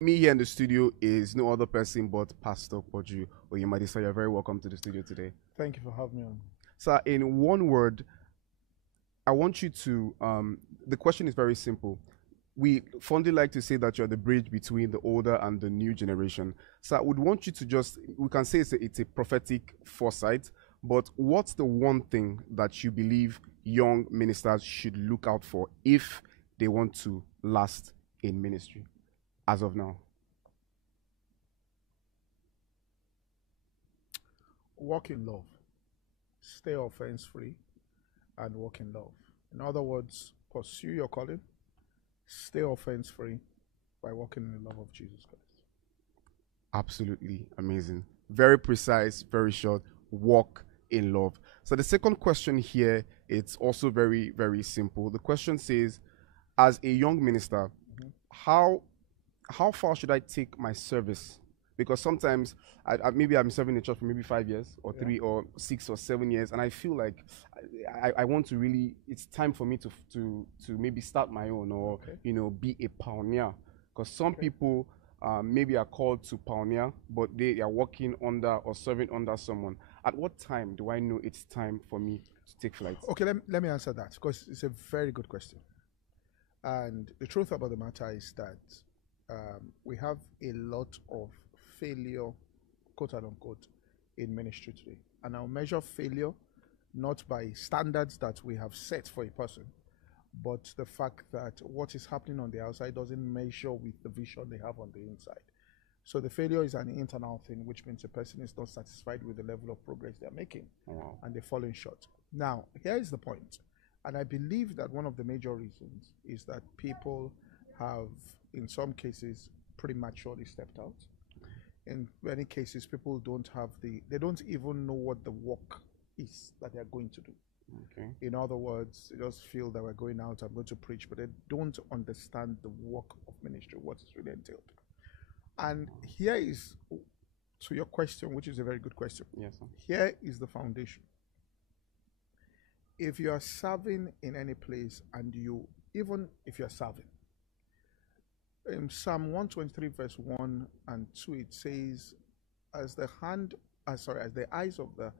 Me here in the studio is no other person but Pastor Poju Oyemade. So you're very welcome to the studio today. Thank you for having me on. So in one word, I want you to, the question is very simple. We fondly like to say that you're the bridge between the older and the new generation. So I would want you to just, we can say it's a prophetic foresight, but what's the one thing that you believe young ministers should look out for if they want to last in ministry as of now? Walk in love, stay offense free, and walk in love. In other words, pursue your calling, stay offense free by walking in the love of Jesus Christ. Absolutely amazing. Very precise, very short. Walk in love. So the second question here, it's also very, very simple. The question says, as a young minister, how far should I take my service? Because sometimes maybe I'm serving the church for maybe 5 years or 3 or 6 or 7 years, and I feel like I want to really, it's time for me to maybe start my own, or be a pioneer. Because some people maybe are called to pioneer, but they are working under or serving under someone. At what time do I know it's time for me to take flight? Okay, let me answer that because it's a very good question. And the truth about the matter is that we have a lot of failure, quote unquote, in ministry today. And I'll measure failure not by standards that we have set for a person, but the fact that what is happening on the outside doesn't measure with the vision they have on the inside. So the failure is an internal thing, which means a person is not satisfied with the level of progress they're making, and they're falling short. Now, here is the point. And I believe that one of the major reasons is that people have, in some cases, prematurely stepped out. In many cases, people don't have they don't even know what the work is that they're going to do. Okay. In other words, they just feel that we're going out, I'm going to preach, but they don't understand the work of ministry, what is really entailed. And here is, to your question, which is a very good question. Yes, sir. Here is the foundation. If you are serving in any place, and even if you're serving, in Psalm 123, verse 1 and 2, it says, as the eyes of the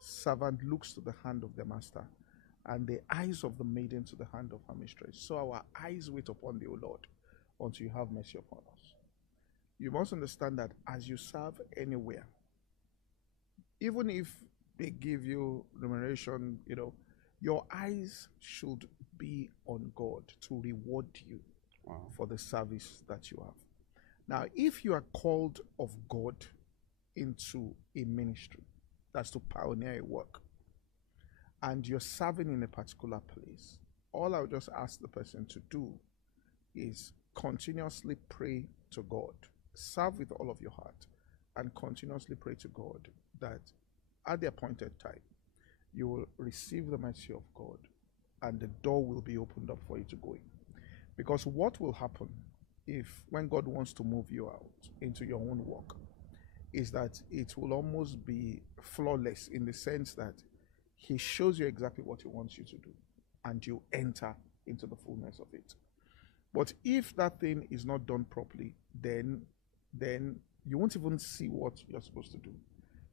servant looks to the hand of the master, and the eyes of the maiden to the hand of her mistress, so our eyes wait upon thee, O Lord, until you have mercy upon us. You must understand that as you serve anywhere, even if they give you remuneration, your eyes should be on God to reward you for the service that you have. Now, if you are called of God into a ministry, that's to pioneer a work, and you're serving in a particular place, all I would just ask the person to do is continuously pray to God. Serve with all of your heart and continuously pray to God that at the appointed time, you will receive the mercy of God and the door will be opened up for you to go in. Because what will happen when God wants to move you out into your own work is that it will almost be flawless in the sense that he shows you exactly what he wants you to do and you enter into the fullness of it. But if that thing is not done properly, then you won't even see what you're supposed to do.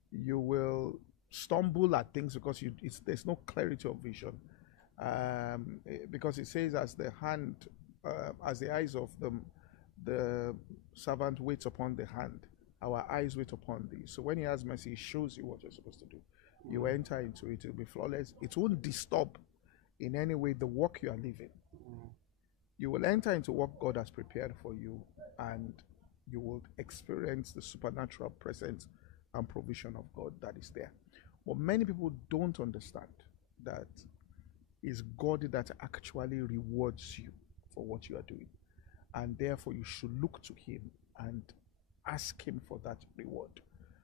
You will stumble at things because there's no clarity of vision. Because it says, as the eyes of the servant waits upon the hand, our eyes wait upon thee. So when he has mercy, he shows you what you're supposed to do. You enter into it, it'll be flawless. It won't disturb in any way the work you are living. You will enter into what God has prepared for you, and you will experience the supernatural presence and provision of God that is there. But many people don't understand that it's God that actually rewards you for what you are doing. And therefore, you should look to him and ask him for that reward.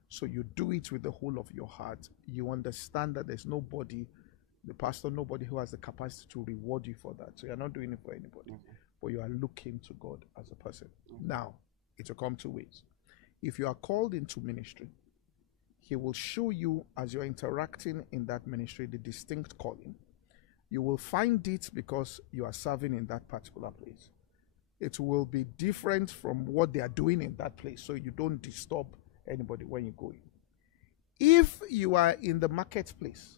So you do it with the whole of your heart. You understand that there's nobody who has the capacity to reward you for that. So you're not doing it for anybody, but you are looking to God as a person. Now, it will come two ways. If you are called into ministry, he will show you as you're interacting in that ministry the distinct calling. You will find it because you are serving in that particular place. it will be different from what they are doing in that place, so you don't disturb anybody when you go in. If you are in the marketplace,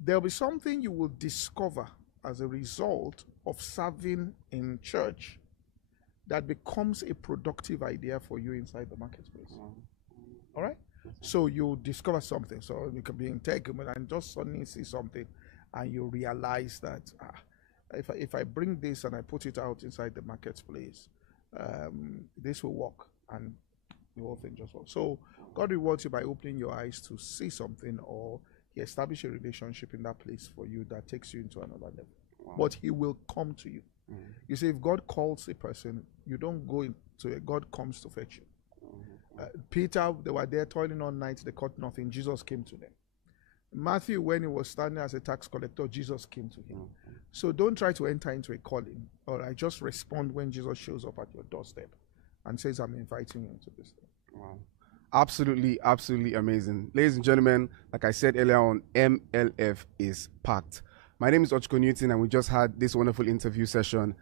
there'll be something you will discover as a result of serving in church that becomes a productive idea for you inside the marketplace. All right? So you discover something. So you can be in tech and just suddenly see something, and you realize that if I bring this and I put it out inside the marketplace, this will work, and the whole thing just works. So God rewards you by opening your eyes to see something, or He establishes a relationship in that place for you that takes you into another level. Wow. But He will come to you. You see, if God calls a person, you don't go into it. God comes to fetch you. Peter, they were there toiling all night. They caught nothing. Jesus came to them. Matthew, when he was standing as a tax collector, Jesus came to him. So don't try to enter into a calling. All right, just respond when Jesus shows up at your doorstep and says, I'm inviting you into this thing. Wow. Absolutely, absolutely amazing. Ladies and gentlemen, like I said earlier on, MLF is packed. My name is Ochko Newton, and we just had this wonderful interview session